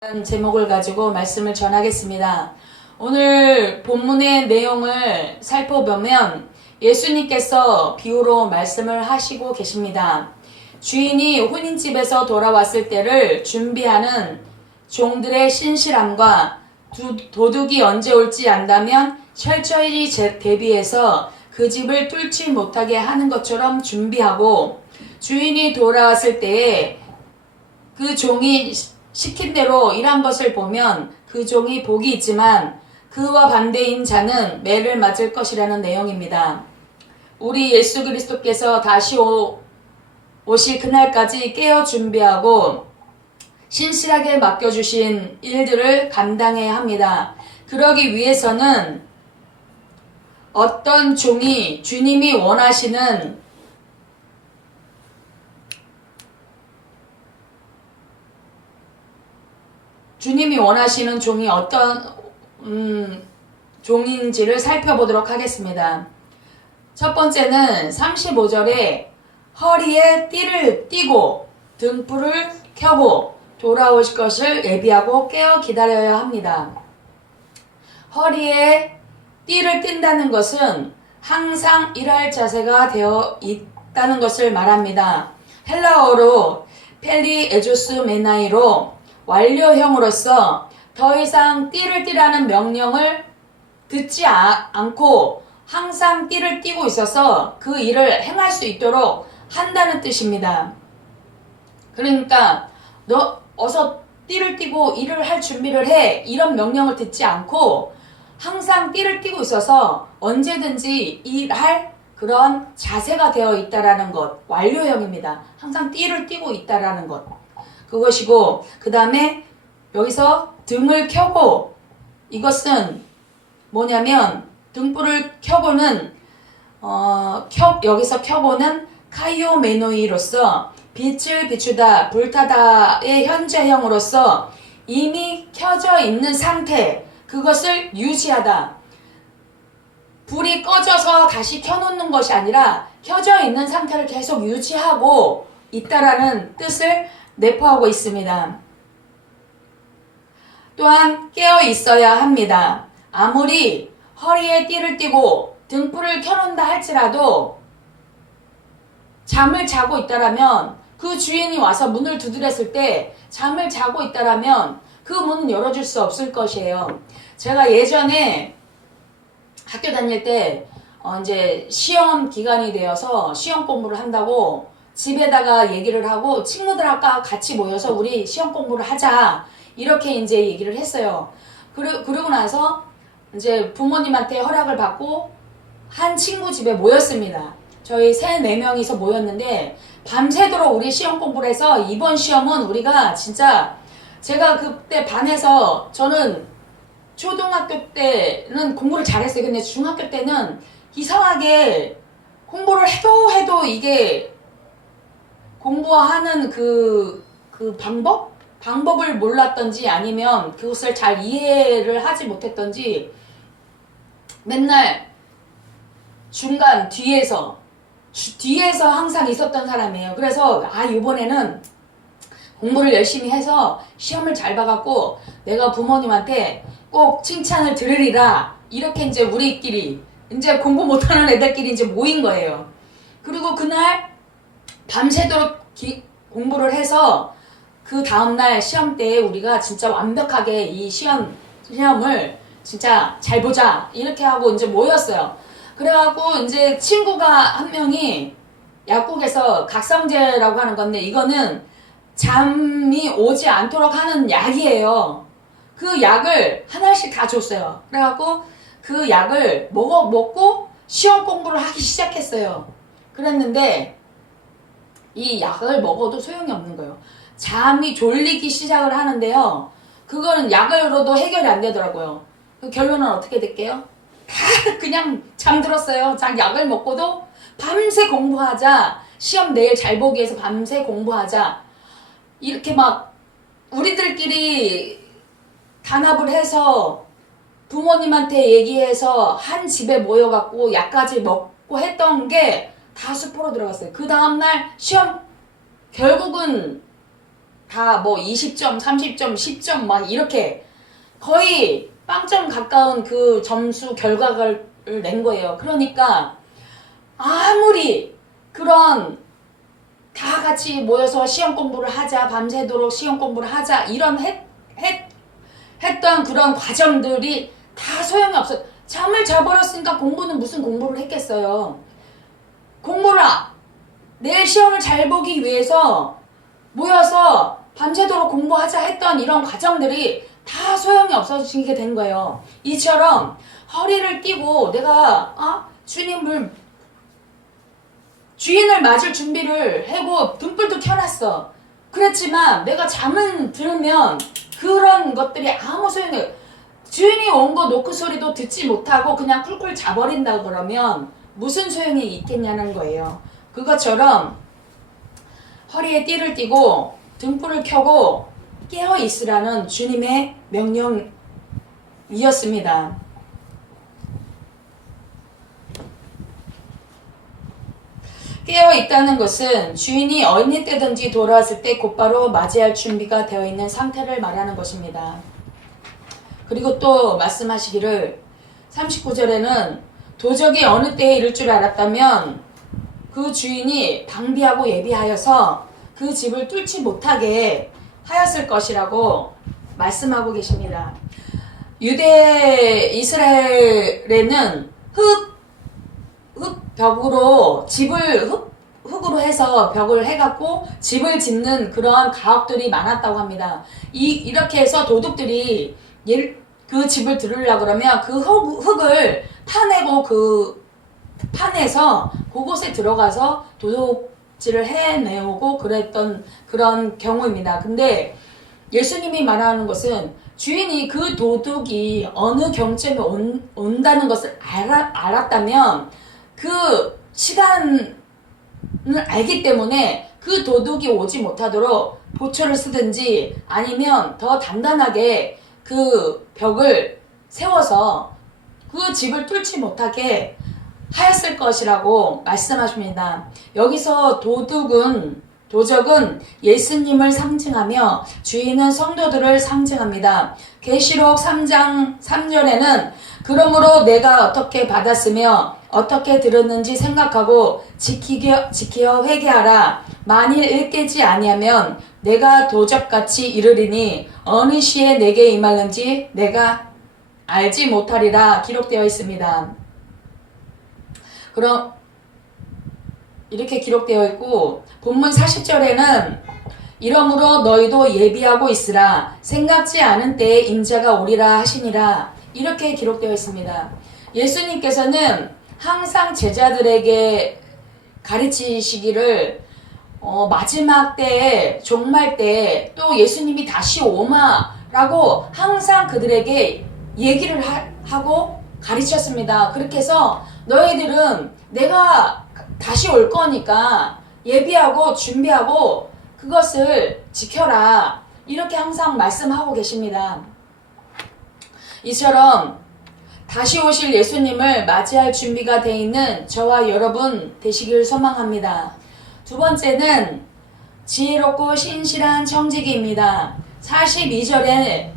제목을 가지고 말씀을 전하겠습니다. 오늘 본문의 내용을 살펴보면 예수님께서 비유로 말씀을 하시고 계십니다. 주인이 혼인집에서 돌아왔을 때를 준비하는 종들의 신실함과 도둑이 언제 올지 안다면 철저히 대비해서 그 집을 뚫지 못하게 하는 것처럼 준비하고, 주인이 돌아왔을 때에 그 종이 시킨 대로 일한 것을 보면 그 종이 복이 있지만 그와 반대인 자는 매를 맞을 것이라는 내용입니다. 우리 예수 그리스도께서 다시 오실 그날까지 깨어 준비하고 신실하게 맡겨주신 일들을 감당해야 합니다. 그러기 위해서는 어떤 종이 주님이 원하시는 종이 어떤 종인지를 살펴보도록 하겠습니다. 첫 번째는 35절에 허리에 띠를 띠고 등불을 켜고 돌아오실 것을 예비하고 깨어 기다려야 합니다. 허리에 띠를 띈다는 것은 항상 일할 자세가 되어 있다는 것을 말합니다. 헬라어로 펠리에조스 메나이로 완료형으로서 더 이상 띠를 띠라는 명령을 듣지 않고 항상 띠를 띠고 있어서 그 일을 행할 수 있도록 한다는 뜻입니다. 그러니까 너 어서 띠를 띠고 일을 할 준비를 해, 이런 명령을 듣지 않고 항상 띠를 띠고 있어서 언제든지 일할 그런 자세가 되어 있다라는 것, 완료형입니다. 항상 띠를 띠고 있다라는 것, 그것이고, 그 다음에 여기서 등을 켜고, 이것은 뭐냐면 등불을 켜고는 여기서 켜고는 카이오메노이로서 빛을 비추다, 불타다의 현재형으로서 이미 켜져 있는 상태, 그것을 유지하다. 불이 꺼져서 다시 켜놓는 것이 아니라 켜져 있는 상태를 계속 유지하고 있다라는 뜻을 내포하고 있습니다. 또한 깨어 있어야 합니다. 아무리 허리에 띠를 띠고 등불을 켜놓는다 할지라도 잠을 자고 있다라면, 그 주인이 와서 문을 두드렸을 때 잠을 자고 있다라면 그 문은 열어줄 수 없을 것이에요. 제가 예전에 학교 다닐 때 이제 시험 기간이 되어서 시험 공부를 한다고 집에다가 얘기를 하고 친구들과 같이 모여서 우리 시험 공부를 하자, 이렇게 이제 얘기를 했어요. 그러고 나서 이제 부모님한테 허락을 받고 한 친구 집에 모였습니다. 저희 3-4명이서 모였는데 밤새도록 우리 시험 공부를 해서 이번 시험은 우리가 진짜, 제가 그때 반에서, 저는 초등학교 때는 공부를 잘했어요. 근데 중학교 때는 이상하게 공부를 해도 이게 공부하는 그 방법을 몰랐던지 아니면 그것을 잘 이해를 하지 못했던지 맨날 중간 뒤에서 항상 있었던 사람이에요. 그래서 이번에는 공부를 열심히 해서 시험을 잘 봐갖고 내가 부모님한테 꼭 칭찬을 들으리라, 이렇게 이제 우리끼리 이제 공부 못하는 애들끼리 이제 모인 거예요. 그리고 그날 밤새도록 공부를 해서 그 다음날 시험 때에 우리가 진짜 완벽하게 이 시험을 진짜 잘 보자, 이렇게 하고 이제 모였어요. 그래갖고 이제 친구가 한 명이 약국에서 각성제라고 하는 건데, 이거는 잠이 오지 않도록 하는 약이에요. 그 약을 하나씩 다 줬어요. 그래갖고 그 약을 먹고 시험 공부를 하기 시작했어요. 그랬는데 이 약을 먹어도 소용이 없는 거예요. 잠이 졸리기 시작을 하는데요, 그거는 약으로도 해결이 안 되더라고요. 그 결론은 어떻게 될게요? 다 그냥 잠들었어요. 약을 먹고도 밤새 공부하자, 시험 내일 잘 보기 위해서 밤새 공부하자, 이렇게 막 우리들끼리 단합을 해서 부모님한테 얘기해서 한 집에 모여갖고 약까지 먹고 했던 게 다 수포로 들어갔어요. 그 다음날 시험 결국은 다 뭐 20점, 30점, 10점 막 이렇게 거의 빵점 가까운 그 점수 결과를 낸 거예요. 그러니까 아무리 그런 다 같이 모여서 시험 공부를 하자, 밤새도록 시험 공부를 하자 이런 했던 그런 과정들이 다 소용이 없어. 잠을 자버렸으니까 공부는 무슨 공부를 했겠어요. 공부를 내일 시험을 잘 보기 위해서 모여서 밤새도록 공부하자 했던 이런 과정들이 다 소용이 없어지게 된 거예요. 이처럼 허리를 띠고 내가 주인을 맞을 준비를 하고 등불도 켜놨어. 그랬지만 내가 잠은 들으면 그런 것들이 아무 소용이 없어요. 주인이 온 거 노크 소리도 듣지 못하고 그냥 쿨쿨 자버린다 그러면 무슨 소용이 있겠냐는 거예요. 그것처럼 허리에 띠를 띠고 등불을 켜고 깨어 있으라는 주님의 명령이었습니다. 깨어 있다는 것은 주인이 어린이 때든지 돌아왔을 때 곧바로 맞이할 준비가 되어 있는 상태를 말하는 것입니다. 그리고 또 말씀하시기를 39절에는 도적이 어느 때에 이를 줄 알았다면 그 주인이 방비하고 예비하여서 그 집을 뚫지 못하게 하였을 것이라고 말씀하고 계십니다. 유대 이스라엘에는 벽으로 집을 흙으로 해서 벽을 해갖고 집을 짓는 그런 가옥들이 많았다고 합니다. 이렇게 해서 도둑들이 그 집을 들으려고 그러면 그 흙을 파내고 그 판에서 그곳에 들어가서 도둑질을 해내오고 그랬던 그런 경우입니다. 근데 예수님이 말하는 것은 주인이 그 도둑이 어느 경점에 온다는 것을 알았다면 그 시간을 알기 때문에 그 도둑이 오지 못하도록 보초를 쓰든지 아니면 더 단단하게 그 벽을 세워서 그 집을 뚫지 못하게 하였을 것이라고 말씀하십니다. 여기서 도적은 예수님을 상징하며 주인은 성도들을 상징합니다. 계시록 3장 3절에는 그러므로 내가 어떻게 받았으며 어떻게 들었는지 생각하고 지키어 회개하라. 만일 일깨지 아니하면 내가 도적같이 이르리니 어느 시에 내게 임하는지 내가 알지 못하리라 기록되어 있습니다. 그럼 이렇게 기록되어 있고 본문 40절에는 이러므로 너희도 예비하고 있으라 생각지 않은 때에 임자가 오리라 하시니라 이렇게 기록되어 있습니다. 예수님께서는 항상 제자들에게 가르치시기를 마지막 때에 종말 때에 또 예수님이 다시 오마라고 항상 그들에게 얘기를 하고 가르쳤습니다. 그렇게 해서 너희들은 내가 다시 올 거니까 예비하고 준비하고 그것을 지켜라 이렇게 항상 말씀하고 계십니다. 이처럼 다시 오실 예수님을 맞이할 준비가 되어 있는 저와 여러분 되시길 소망합니다. 두 번째는 지혜롭고 신실한 청지기입니다. 42절에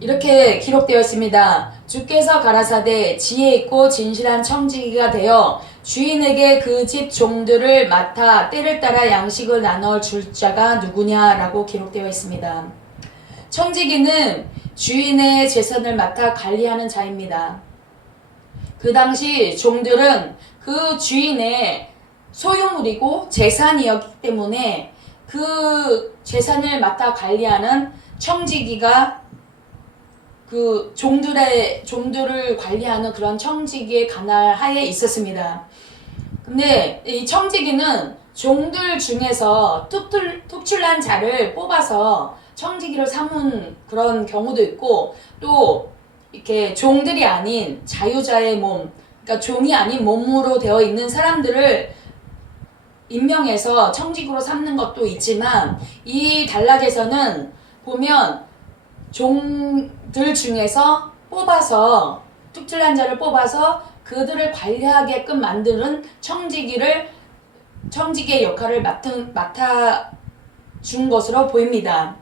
이렇게 기록되어 있습니다. 주께서 가라사대 지혜 있고 진실한 청지기가 되어 주인에게 그 집 종들을 맡아 때를 따라 양식을 나눠 줄 자가 누구냐라고 기록되어 있습니다. 청지기는 주인의 재산을 맡아 관리하는 자입니다. 그 당시 종들은 그 주인의 소유물이고 재산이었기 때문에 그 재산을 맡아 관리하는 청지기가 그 종들을 관리하는 그런 청지기의 관할 하에 있었습니다. 근데 이 청지기는 종들 중에서 특출난 자를 뽑아서 청지기를 삼은 그런 경우도 있고 또 이렇게 종들이 아닌 자유자의 몸, 그러니까 종이 아닌 몸으로 되어 있는 사람들을 임명해서 청지기로 삼는 것도 있지만 이 단락에서는 보면 종들 중에서 뽑아서 특출난 자를 뽑아서 그들을 관리하게끔 만드는 청지기의 역할을 맡아 준 것으로 보입니다.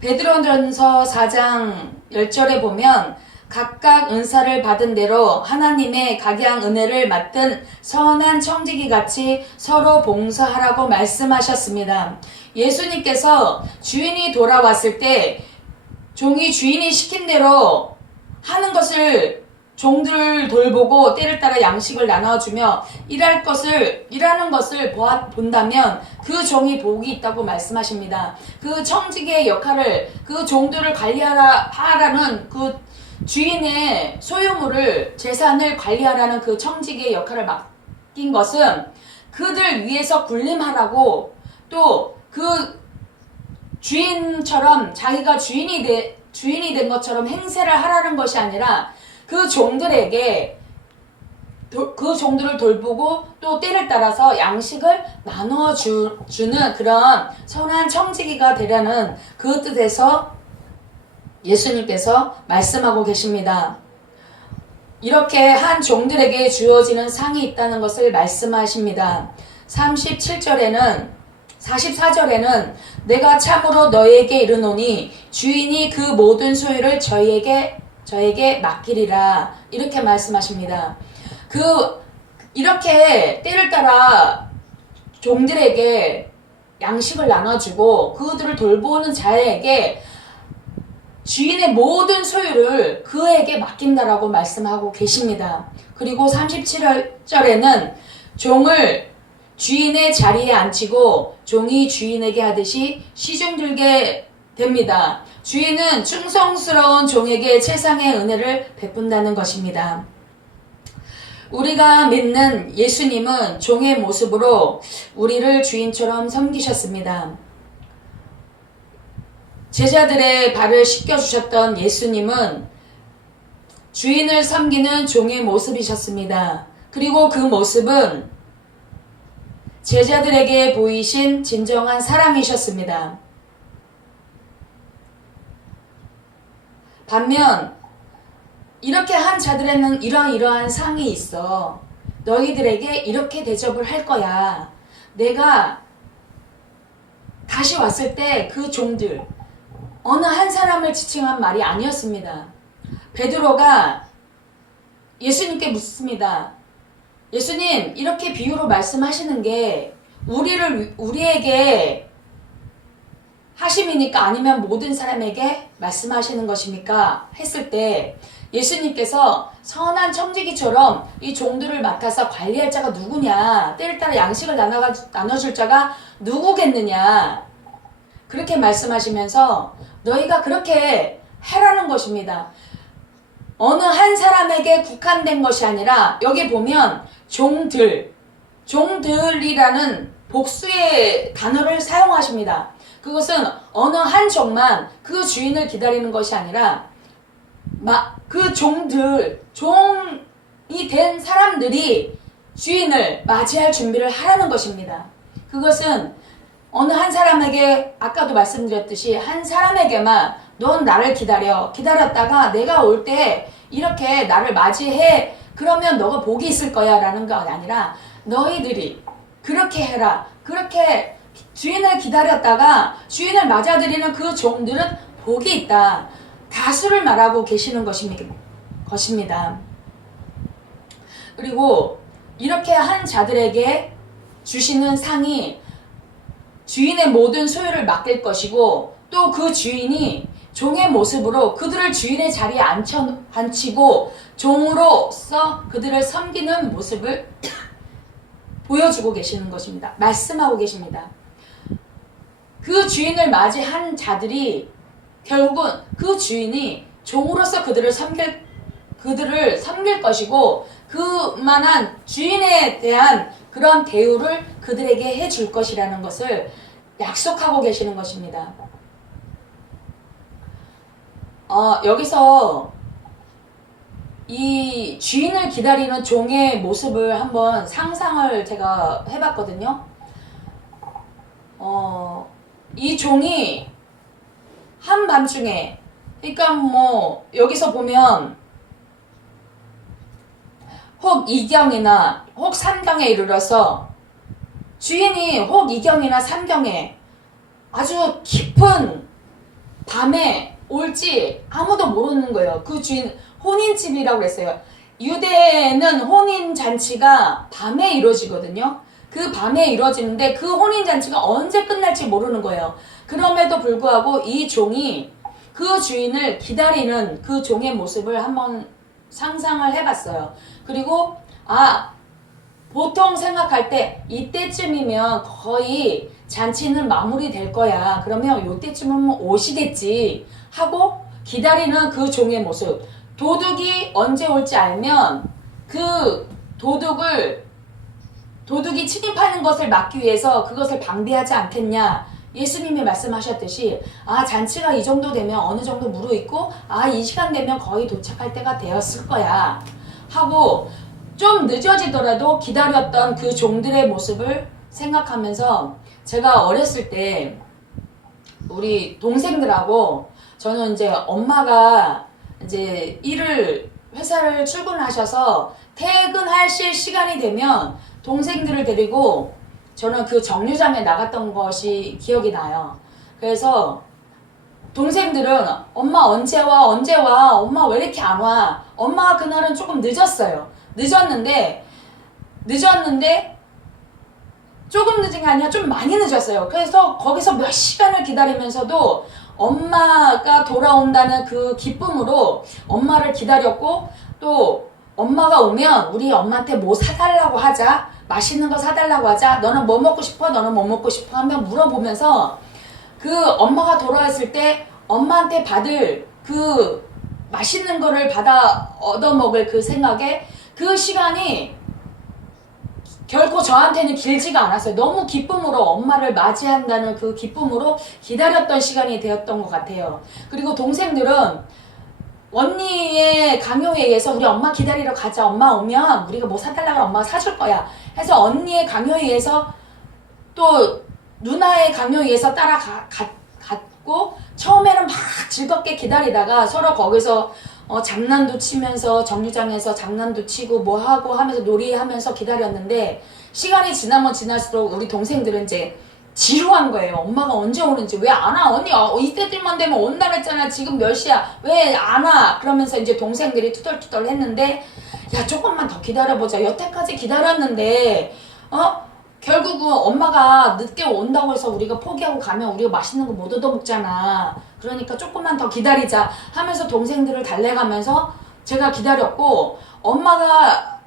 베드로전서 4장 10절에 보면 각각 은사를 받은 대로 하나님의 각양 은혜를 맡은 선한 청지기 같이 서로 봉사하라고 말씀하셨습니다. 예수님께서 주인이 돌아왔을 때 종이 주인이 시킨 대로 하는 것을 종들을 돌보고 때를 따라 양식을 나눠주며 일하는 것을 본다면 그 종이 복이 있다고 말씀하십니다. 그 청지기의 역할을 그 종들을 하라는 그 주인의 소유물을 재산을 관리하라는 그 청지기의 역할을 맡긴 것은 그들 위해서 군림하라고 또 그 주인처럼 자기가 주인이 된 것처럼 행세를 하라는 것이 아니라 그 종들을 돌보고 또 때를 따라서 양식을 나눠주는 그런 선한 청지기가 되려는 그 뜻에서 예수님께서 말씀하고 계십니다. 이렇게 한 종들에게 주어지는 상이 있다는 것을 말씀하십니다. 44절에는 내가 참으로 너희에게 이르노니 주인이 그 모든 소유를 저에게 맡기리라 이렇게 말씀하십니다. 이렇게 때를 따라 종들에게 양식을 나눠주고 그들을 돌보는 자에게 주인의 모든 소유를 그에게 맡긴다라고 말씀하고 계십니다. 그리고 37절에는 종을 주인의 자리에 앉히고 종이 주인에게 하듯이 시중들게 됩니다. 주인은 충성스러운 종에게 최상의 은혜를 베푼다는 것입니다. 우리가 믿는 예수님은 종의 모습으로 우리를 주인처럼 섬기셨습니다. 제자들의 발을 씻겨주셨던 예수님은 주인을 섬기는 종의 모습이셨습니다. 그리고 그 모습은 제자들에게 보이신 진정한 사랑이셨습니다. 반면 이렇게 한 자들에는 이러한 상이 있어. 너희들에게 이렇게 대접을 할 거야. 내가 다시 왔을 때 그 종들 어느 한 사람을 지칭한 말이 아니었습니다. 베드로가 예수님께 묻습니다. 예수님, 이렇게 비유로 말씀하시는 게 우리에게 하심이니까 아니면 모든 사람에게 말씀하시는 것입니까? 했을 때 예수님께서 선한 청지기처럼 이 종들을 맡아서 관리할 자가 누구냐? 때를 따라 양식을 나눠줄 자가 누구겠느냐? 그렇게 말씀하시면서 너희가 그렇게 해라는 것입니다. 어느 한 사람에게 국한된 것이 아니라 여기 보면 종들이라는 복수의 단어를 사용하십니다. 그것은 어느 한 종만 그 주인을 기다리는 것이 아니라 그 종이 된 사람들이 주인을 맞이할 준비를 하라는 것입니다. 그것은 어느 한 사람에게 아까도 말씀드렸듯이 한 사람에게만 넌 나를 기다렸다가 내가 올 때 이렇게 나를 맞이해 그러면 너가 복이 있을 거야 라는 거 아니라 너희들이 그렇게 해라. 그렇게 주인을 기다렸다가 주인을 맞아들이는 그 종들은 복이 있다. 다수를 말하고 계시는 것입니다. 그리고 이렇게 한 자들에게 주시는 상이 주인의 모든 소유를 맡길 것이고 또 그 주인이 종의 모습으로 그들을 주인의 자리에 앉히고 종으로서 그들을 섬기는 모습을 보여주고 계시는 것입니다. 말씀하고 계십니다. 그 주인을 맞이한 자들이 결국은 그 주인이 종으로서 그들을 섬길 것이고 그만한 주인에 대한 그런 대우를 그들에게 해줄 것이라는 것을 약속하고 계시는 것입니다. 여기서 이 주인을 기다리는 종의 모습을 한번 상상을 제가 해봤거든요. 이 종이 한밤중에, 그러니까 여기서 보면 혹 이경이나 혹 삼경에 이르러서 주인이 혹 이경이나 삼경에 아주 깊은 밤에 올지 아무도 모르는 거예요. 그 주인 혼인집이라고 그랬어요. 유대는 혼인잔치가 밤에 이루어지거든요. 그 밤에 이루어지는데 그 혼인잔치가 언제 끝날지 모르는 거예요. 그럼에도 불구하고 이 종이 그 주인을 기다리는 그 종의 모습을 한번 상상을 해봤어요. 그리고 보통 생각할 때 이때쯤이면 거의 잔치는 마무리될 거야. 그러면 이때쯤은 오시겠지 하고 기다리는 그 종의 모습. 도둑이 언제 올지 알면 그 도둑이 침입하는 것을 막기 위해서 그것을 방비하지 않겠냐. 예수님이 말씀하셨듯이 잔치가 이 정도 되면 어느 정도 무르익고 이 시간 되면 거의 도착할 때가 되었을 거야 하고 좀 늦어지더라도 기다렸던 그 종들의 모습을 생각하면서 제가 어렸을 때 우리 동생들하고 저는 이제 엄마가 이제 회사를 출근하셔서 퇴근하실 시간이 되면 동생들을 데리고 저는 그 정류장에 나갔던 것이 기억이 나요. 그래서 동생들은 엄마 언제 와? 언제 와? 엄마 왜 이렇게 안 와? 엄마가 그날은 조금 늦었어요. 늦었는데 조금 늦은 게 아니라 좀 많이 늦었어요. 그래서 거기서 몇 시간을 기다리면서도 엄마가 돌아온다는 그 기쁨으로 엄마를 기다렸고 또 엄마가 오면 우리 엄마한테 뭐 사달라고 하자. 맛있는 거 사달라고 하자. 너는 뭐 먹고 싶어? 너는 뭐 먹고 싶어? 하면 물어보면서 그 엄마가 돌아왔을 때 엄마한테 받을 그 맛있는 거를 받아 얻어먹을 그 생각에 그 시간이 결코 저한테는 길지가 않았어요. 너무 기쁨으로 엄마를 맞이한다는 그 기쁨으로 기다렸던 시간이 되었던 것 같아요. 그리고 동생들은 언니의 강요에 의해서 우리 엄마 기다리러 가자. 엄마 오면 우리가 뭐 사달라고 하면 엄마가 사줄 거야. 해서 언니의 강요에 의해서 또 누나의 강요에 의해서 따라갔고 처음에는 막 즐겁게 기다리다가 서로 거기서 장난도 치면서 정류장에서 장난도 치고 뭐 하고 하면서 놀이하면서 기다렸는데 시간이 지나면 지날수록 우리 동생들은 이제 지루한 거예요. 엄마가 언제 오는지 왜 안 와? 언니 이때쯤만 되면 온다 그랬잖아. 지금 몇 시야? 왜 안 와? 그러면서 이제 동생들이 투덜투덜 했는데 야 조금만 더 기다려보자. 여태까지 기다렸는데 결국은 엄마가 늦게 온다고 해서 우리가 포기하고 가면 우리가 맛있는 거 못 얻어먹잖아. 그러니까 조금만 더 기다리자 하면서 동생들을 달래가면서 제가 기다렸고 엄마가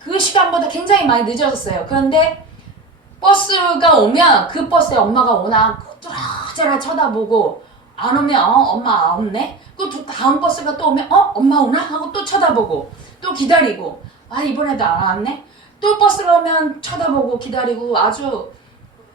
그 시간보다 굉장히 많이 늦어졌어요. 그런데 버스가 오면 그 버스에 엄마가 오나 뚜라뚜라 쳐다보고 안 오면 엄마 안 없네. 그 다음 버스가 또 오면 엄마 오나 하고 또 쳐다보고 또 기다리고 이번에도 안 왔네. 또 버스가 오면 쳐다보고 기다리고 아주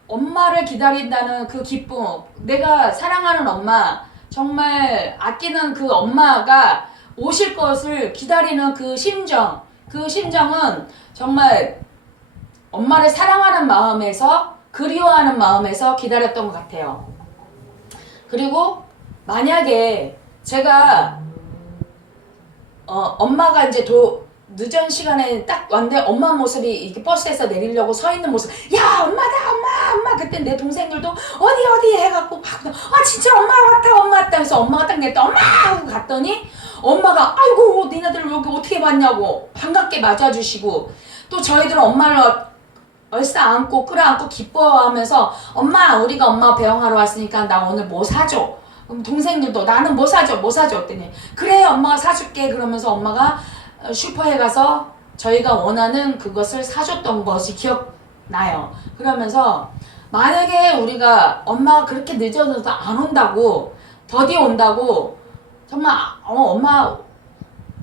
엄마를 기다린다는 그 기쁨, 내가 사랑하는 엄마, 정말 아끼는 그 엄마가 오실 것을 기다리는 그 심정은 정말 엄마를 사랑하는 마음에서 그리워하는 마음에서 기다렸던 것 같아요. 그리고 만약에 제가 엄마가 이제 늦은 시간에 딱 왔는데 엄마 모습이 이렇게 버스에서 내리려고 서 있는 모습, 야 엄마다 엄마 그때 내 동생들도 어디 해갖고 막 진짜 엄마 왔다 해서 엄마가 딱 냈다 엄마 하고 갔더니 엄마가 아이고 니네들 여기 어떻게 왔냐고 반갑게 맞아주시고 또 저희들은 엄마를 얼싸안고 끌어안고 기뻐하면서 엄마 우리가 엄마 배웅하러 왔으니까 나 오늘 뭐 사줘. 그럼 동생들도 나는 뭐 사줘 했더니 그래 엄마가 사줄게. 그러면서 엄마가 슈퍼에 가서 저희가 원하는 그것을 사줬던 것이 기억나요. 그러면서 만약에 우리가 엄마가 그렇게 늦어져서 안 온다고 더디 온다고 정말 엄마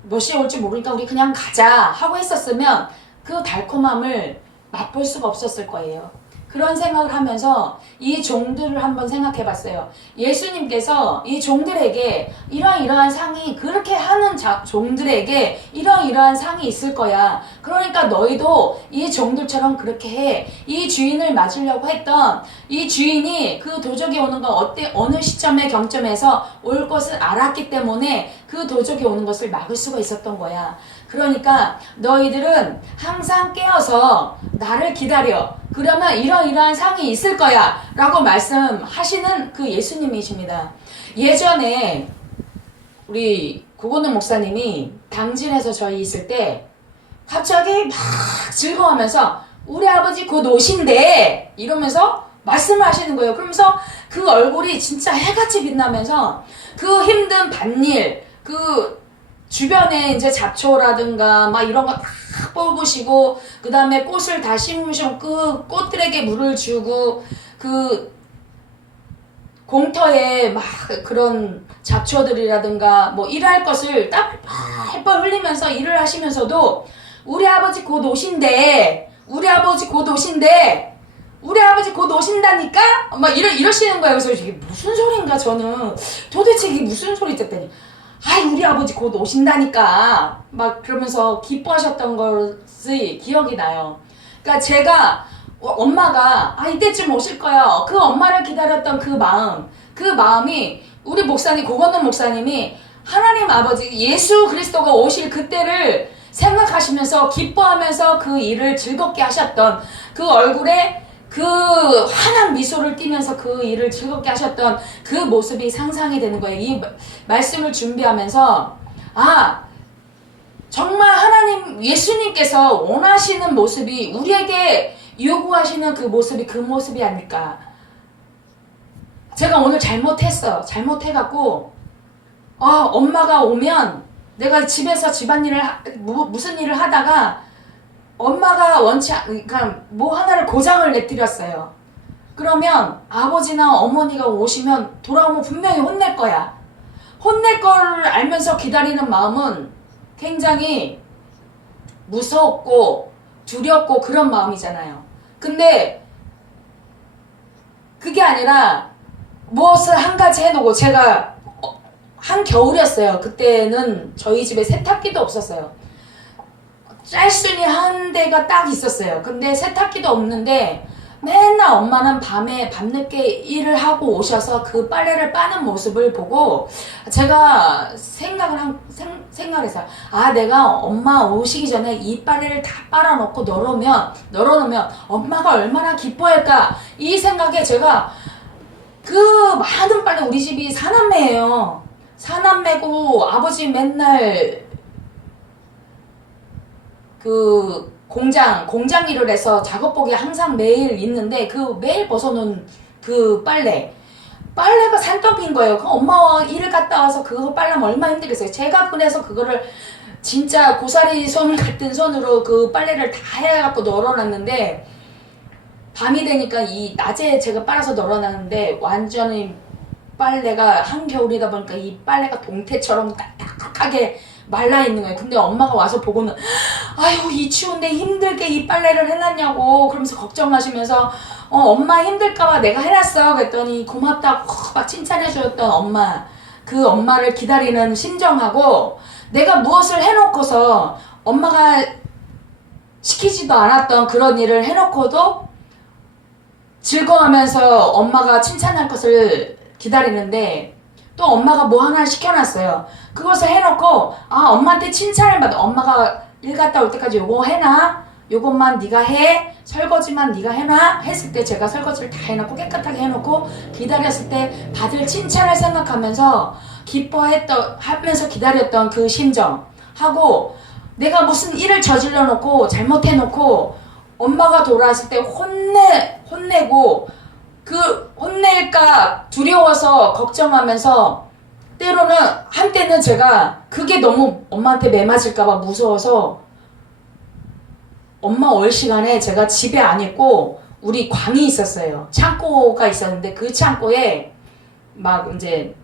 몇 시에 올지 모르니까 우리 그냥 가자 하고 했었으면 그 달콤함을 맛볼 수가 없었을 거예요. 그런 생각을 하면서 이 종들을 한번 생각해 봤어요. 예수님께서 이 종들에게 이러이러한 상이, 그렇게 하는 종들에게 이러이러한 상이 있을 거야. 그러니까 너희도 이 종들처럼 그렇게 해. 이 주인을 맞으려고 했던 이 주인이 그 도적이 오는 건 어느 시점의 경점에서 올 것을 알았기 때문에 그 도적이 오는 것을 막을 수가 있었던 거야. 그러니까 너희들은 항상 깨어서 나를 기다려. 그러면 이러이러한 상이 있을 거야 라고 말씀하시는 그 예수님이십니다. 예전에 우리 고건우 목사님이 당진에서 저희 있을 때 갑자기 막 즐거워하면서 우리 아버지 곧 오신대 이러면서 말씀을 하시는 거예요. 그러면서 그 얼굴이 진짜 해같이 빛나면서 그 힘든 밭일, 그 주변에 이제 잡초라든가 막 이런 거 다 뽑으시고, 그 다음에 꽃을 다 심으시고, 그 꽃들에게 물을 주고, 그 공터에 막 그런 잡초들이라든가 뭐 일할 것을 땀을 뻘뻘 흘리면서 일을 하시면서도 우리 아버지 곧 오신대, 우리 아버지 곧 오신대, 우리 아버지 곧 오신다니까? 막 이러시는 거예요. 그래서 이게 무슨 소린가 저는 도대체 이게 무슨 소리지 했더니 아이 우리 아버지 곧 오신다니까 막 그러면서 기뻐하셨던 것이 기억이 나요. 그러니까 제가 엄마가 이때쯤 오실 거야. 그 엄마를 기다렸던 그 마음이 우리 목사님 고건동 목사님이 하나님 아버지 예수 그리스도가 오실 그때를 생각하시면서 기뻐하면서 그 일을 즐겁게 하셨던 그 얼굴에 그 환한 미소를 띠면서 그 일을 즐겁게 하셨던 그 모습이 상상이 되는 거예요. 이 말씀을 준비하면서 정말 하나님 예수님께서 원하시는 모습이 우리에게 요구하시는 그 모습이 아닐까. 제가 오늘 잘못해갖고 엄마가 오면 내가 집에서 집안일을 무슨 일을 하다가 엄마가 그러니까 뭐 하나를 고장을 내뜨렸어요. 그러면 아버지나 어머니가 오시면 돌아오면 분명히 혼낼 거야. 혼낼 거를 알면서 기다리는 마음은 굉장히 무섭고 두렵고 그런 마음이잖아요. 근데 그게 아니라 무엇을 한 가지 해놓고 제가 한겨울이었어요. 그때는 저희 집에 세탁기도 없었어요. 짤순이 한 대가 딱 있었어요. 근데 세탁기도 없는데 맨날 엄마는 밤늦게 일을 하고 오셔서 그 빨래를 빠는 모습을 보고 제가 생각해서 내가 엄마 오시기 전에 이 빨래를 다 빨아놓고 널어놓으면 엄마가 얼마나 기뻐할까 이 생각에 제가 그 많은 빨래 우리 집이 사남매예요. 사남매고 아버지 맨날 그 공장 일을 해서 작업복이 항상 매일 있는데 그 매일 벗어놓은 그 빨래가 산더미인 거예요. 그 엄마와 일을 갔다 와서 그거 빨라면 얼마나 힘들겠어요. 제가 그래서 그거를 진짜 고사리 손 같은 손으로 그 빨래를 다 해갖고 널어놨는데 밤이 되니까 이 낮에 제가 빨아서 널어놨는데 완전히 빨래가 한겨울이다 보니까 이 빨래가 동태처럼 딱딱하게 말라있는 거예요. 근데 엄마가 와서 보고는 아유 이 추운데 힘들게 이 빨래를 해놨냐고 그러면서 걱정하시면서 엄마 힘들까봐 내가 해놨어 그랬더니 고맙다고 막 칭찬해주었던 엄마, 그 엄마를 기다리는 심정하고 내가 무엇을 해놓고서 엄마가 시키지도 않았던 그런 일을 해놓고도 즐거워하면서 엄마가 칭찬할 것을 기다리는데 또 엄마가 뭐 하나 시켜놨어요. 그것을 해놓고 엄마한테 칭찬을 받아. 엄마가 일 갔다 올 때까지 요거 해놔, 요것만 네가 해, 설거지만 네가 해놔 했을 때 제가 설거지를 다 해놓고 깨끗하게 해놓고 기다렸을 때 받을 칭찬을 생각하면서 하면서 기다렸던 그 심정 하고 내가 무슨 일을 저질러 놓고 잘못해놓고 엄마가 돌아왔을 때 혼내고 그 혼낼까 두려워서 걱정하면서 때로는 한때는 제가 그게 너무 엄마한테 매맞을까봐 무서워서 엄마 올 시간에 제가 집에 안 있고 우리 광이 있었어요. 창고가 있었는데 그 창고에 막 이제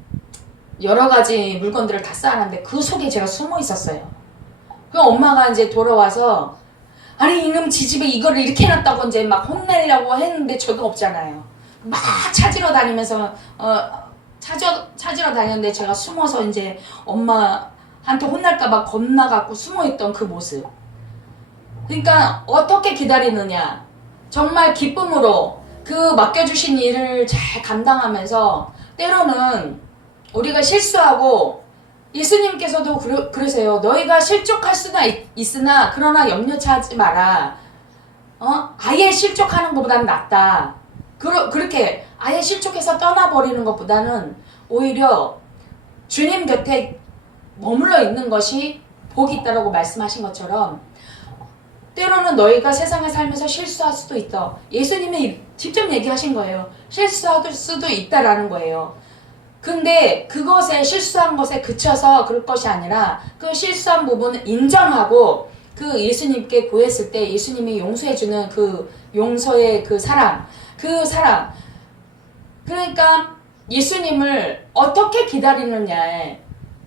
여러 가지 물건들을 다 쌓아놨는데 그 속에 제가 숨어 있었어요. 그 엄마가 이제 돌아와서 아니 이놈 지집에 이거를 이렇게 해놨다고 이제 막 혼내려고 했는데 저가 없잖아요. 막 찾으러 다니면서 찾으러 다녔는데 제가 숨어서 이제 엄마한테 혼날까봐 겁나갖고 숨어있던 그 모습. 그러니까 어떻게 기다리느냐. 정말 기쁨으로 그 맡겨주신 일을 잘 감당하면서 때로는 우리가 실수하고 예수님께서도 그러세요. 너희가 실족할 수나 있으나 그러나 염려치 하지 마라. 아예 실족하는 것보다는 낫다. 그렇게 아예 실족해서 떠나버리는 것보다는 오히려 주님 곁에 머물러 있는 것이 복이 있다라고 말씀하신 것처럼 때로는 너희가 세상에 살면서 실수할 수도 있다. 예수님이 직접 얘기하신 거예요. 실수할 수도 있다라는 거예요. 근데 그것에 실수한 것에 그쳐서 그럴 것이 아니라 그 실수한 부분을 인정하고 그 예수님께 구했을 때 예수님이 용서해주는 그 용서의 그 사랑 그러니까 예수님을 어떻게 기다리느냐에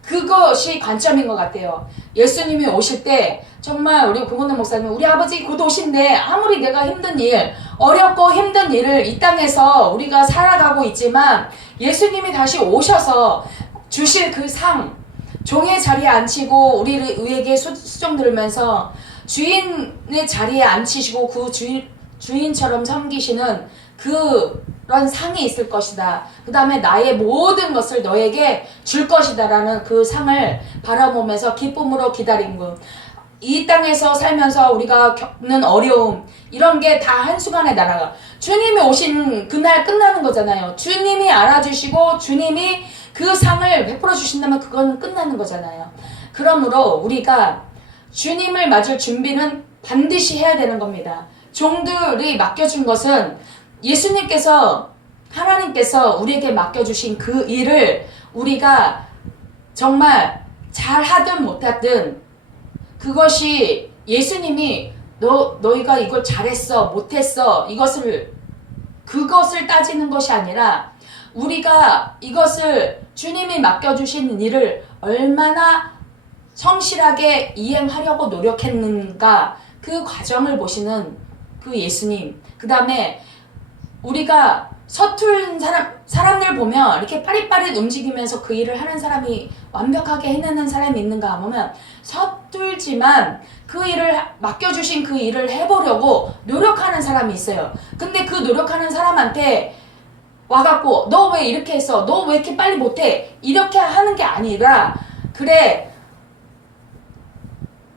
그것이 관점인 것 같아요. 예수님이 오실 때 정말 우리 고건우 목사님 우리 아버지 곧 오신데 아무리 내가 힘든 일 어렵고 힘든 일을 이 땅에서 우리가 살아가고 있지만 예수님이 다시 오셔서 주실 그 상 종의 자리에 앉히고 우리에게 수종 들으면서 주인의 자리에 앉히시고 그 주인처럼 섬기시는 그런 상이 있을 것이다. 그 다음에 나의 모든 것을 너에게 줄 것이다 라는 그 상을 바라보면서 기쁨으로 기다린 분. 이 땅에서 살면서 우리가 겪는 어려움 이런 게 다 한순간에 날아가. 주님이 오신 그날 끝나는 거잖아요. 주님이 알아주시고 주님이 그 상을 베풀어 주신다면 그건 끝나는 거잖아요. 그러므로 우리가 주님을 맞을 준비는 반드시 해야 되는 겁니다. 종들이 맡겨준 것은 예수님께서 하나님께서 우리에게 맡겨주신 그 일을 우리가 정말 잘하든 못하든 그것이 예수님이 너희가 이걸 잘했어 못했어 그것을 따지는 것이 아니라 우리가 이것을 주님이 맡겨주신 일을 얼마나 성실하게 이행하려고 노력했는가 그 과정을 보시는 그 예수님. 그 다음에 우리가 서툰 사람들 보면 이렇게 빠릿빠릿 움직이면서 그 일을 하는 사람이 완벽하게 해내는 사람이 있는가 하면 서툴지만 그 일을 맡겨주신 그 일을 해보려고 노력하는 사람이 있어요. 근데 그 노력하는 사람한테 와갖고 너 왜 이렇게 했어? 너 왜 이렇게 빨리 못해? 이렇게 하는 게 아니라 그래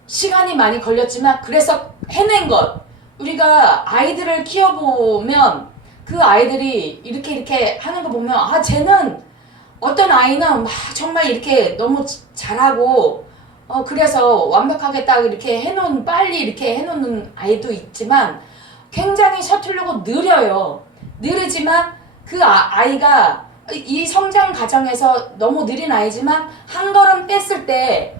시간이 많이 걸렸지만 그래서 해낸 것. 우리가 아이들을 키워보면 그 아이들이 이렇게 하는 거 보면 쟤는 어떤 아이는 막 정말 이렇게 너무 잘하고 그래서 완벽하게 딱 이렇게 해놓은 빨리 이렇게 해놓는 아이도 있지만 굉장히 서투르고 느려요. 느리지만 그 아이가 이 성장 과정에서 너무 느린 아이지만 한 걸음 뗐을 때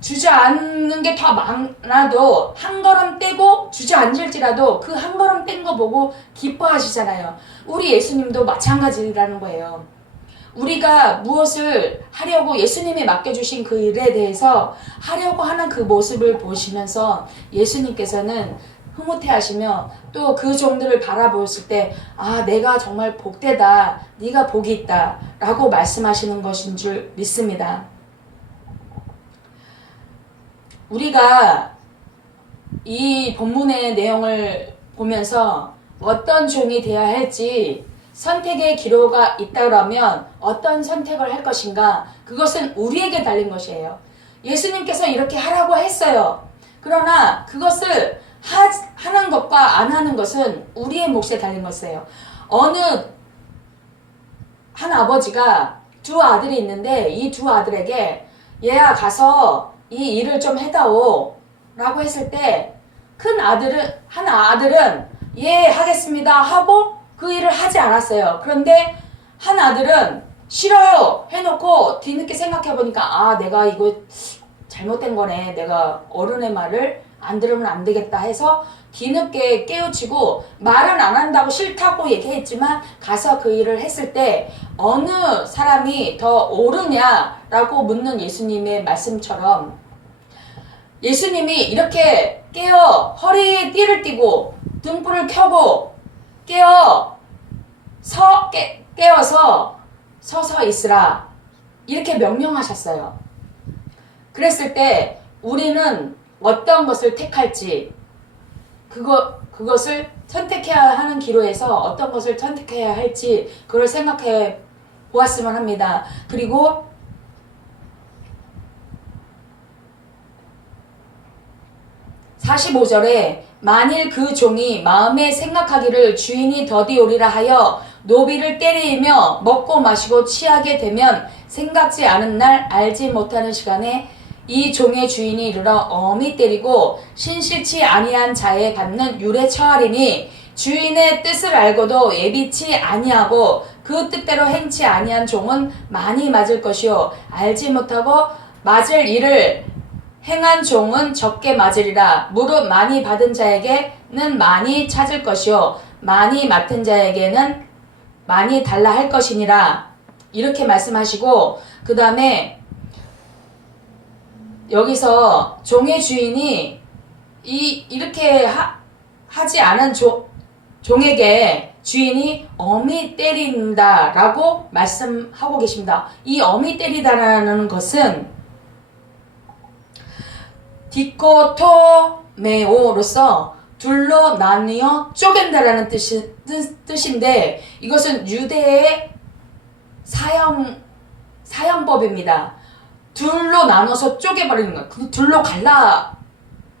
주저앉는 게 더 많아도 한 걸음 떼고 주저앉을지라도 그 한 걸음 뗀 거 보고 기뻐하시잖아요. 우리 예수님도 마찬가지라는 거예요. 우리가 무엇을 하려고 예수님이 맡겨주신 그 일에 대해서 하려고 하는 그 모습을 보시면서 예수님께서는 흐뭇해하시며 또 그 종들을 바라보았을 때 내가 정말 복되다 네가 복이 있다 라고 말씀하시는 것인 줄 믿습니다. 우리가 이 본문의 내용을 보면서 어떤 종이 되어야 할지 선택의 기로가 있다면 어떤 선택을 할 것인가 그것은 우리에게 달린 것이에요. 예수님께서 이렇게 하라고 했어요. 그러나 그것을 하는 것과 안 하는 것은 우리의 몫에 달린 것이에요. 어느 한 아버지가 두 아들이 있는데 이 두 아들에게 얘야 가서 이 일을 좀 해다오 라고 했을 때 한 아들은 예 하겠습니다 하고 그 일을 하지 않았어요. 그런데 한 아들은 싫어요 해놓고 뒤늦게 생각해보니까 내가 이거 잘못된 거네 내가 어른의 말을 안 들으면 안 되겠다 해서 뒤늦게 깨우치고 말은 안 한다고 싫다고 얘기했지만 가서 그 일을 했을 때 어느 사람이 더 옳으냐라고 묻는 예수님의 말씀처럼 예수님이 이렇게 깨어 허리에 띠를 띠고 등불을 켜고 깨어서 서서 있으라 이렇게 명령하셨어요. 그랬을 때 우리는 어떤 것을 택할지 그것을 선택해야 하는 기로에서 어떤 것을 선택해야 할지 그걸 생각해 보았으면 합니다. 그리고 45절에 만일 그 종이 마음에 생각하기를 주인이 더디오리라 하여 노비를 때리며 먹고 마시고 취하게 되면 생각지 않은 날 알지 못하는 시간에 이 종의 주인이 이르러 엄히 때리고 신실치 아니한 자에 받는 율에 처하리니 주인의 뜻을 알고도 예비치 아니하고 그 뜻대로 행치 아니한 종은 많이 맞을 것이요 알지 못하고 맞을 일을 행한 종은 적게 맞으리라. 무릇 많이 받은 자에게는 많이 찾을 것이요 많이 맡은 자에게는 많이 달라 할 것이니라. 이렇게 말씀하시고 그 다음에 여기서 종의 주인이 이렇게 하지 않은 종에게 주인이 엄히 때린다라고 말씀하고 계십니다. 이 엄히 때리다라는 것은 디코토메오로서 둘로 나뉘어 쪼갠다라는 뜻인데 이것은 유대의 사형법입니다. 둘로 나눠서 쪼개버리는 거예요. 둘로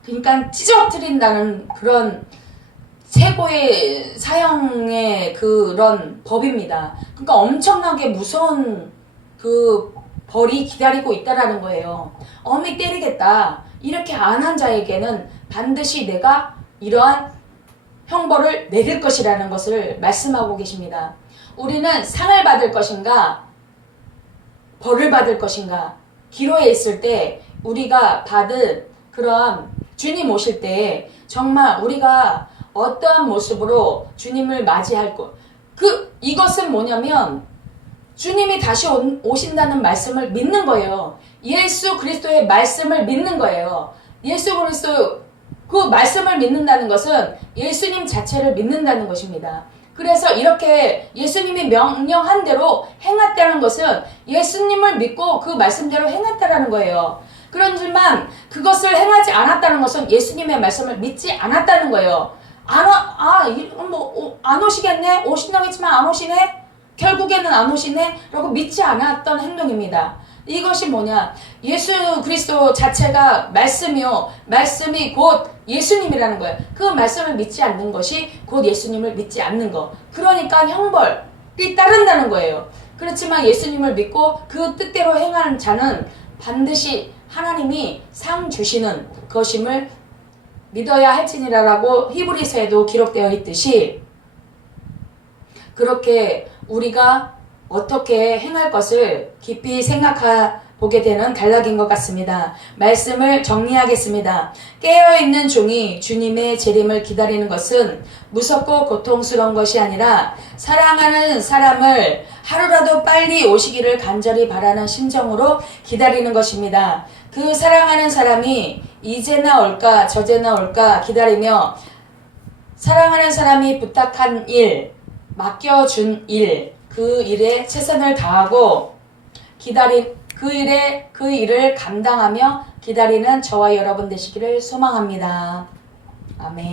그러니까 찢어뜨린다는 그런 최고의 사형의 그런 법입니다. 그러니까 엄청나게 무서운 그 벌이 기다리고 있다라는 거예요. 엄히 때리겠다. 이렇게 안 한 자에게는 반드시 내가 이러한 형벌을 내릴 것이라는 것을 말씀하고 계십니다. 우리는 상을 받을 것인가 벌을 받을 것인가 기로에 있을 때 우리가 받은 그런 주님 오실 때 정말 우리가 어떠한 모습으로 주님을 맞이할 것 이것은 뭐냐면 주님이 다시 오신다는 말씀을 믿는 거예요. 예수 그리스도의 말씀을 믿는 거예요. 예수 그리스도 그 말씀을 믿는다는 것은 예수님 자체를 믿는다는 것입니다. 그래서 이렇게 예수님이 명령한 대로 행했다는 것은 예수님을 믿고 그 말씀대로 행했다라는 거예요. 그렇지만 그것을 행하지 않았다는 것은 예수님의 말씀을 믿지 않았다는 거예요. 안 오시겠네? 오신다고 했지만 안 오시네? 결국에는 안 오시네? 라고 믿지 않았던 행동입니다. 이것이 뭐냐? 예수 그리스도 자체가 말씀이요. 말씀이 곧 예수님이라는 거예요. 그 말씀을 믿지 않는 것이 곧 예수님을 믿지 않는 거. 그러니까 형벌이 따른다는 거예요. 그렇지만 예수님을 믿고 그 뜻대로 행하는 자는 반드시 하나님이 상 주시는 것임을 믿어야 할지니라라고 히브리서에도 기록되어 있듯이 그렇게 우리가 어떻게 행할 것을 깊이 생각해보게 되는 단락인 것 같습니다. 말씀을 정리하겠습니다. 깨어있는 종이 주님의 재림을 기다리는 것은 무섭고 고통스러운 것이 아니라 사랑하는 사람을 하루라도 빨리 오시기를 간절히 바라는 심정으로 기다리는 것입니다. 그 사랑하는 사람이 이제나 올까 저제나 올까 기다리며 사랑하는 사람이 부탁한 일, 맡겨준 일, 그 일에 최선을 다하고 그 일을 감당하며 기다리는 저와 여러분 되시기를 소망합니다. 아멘.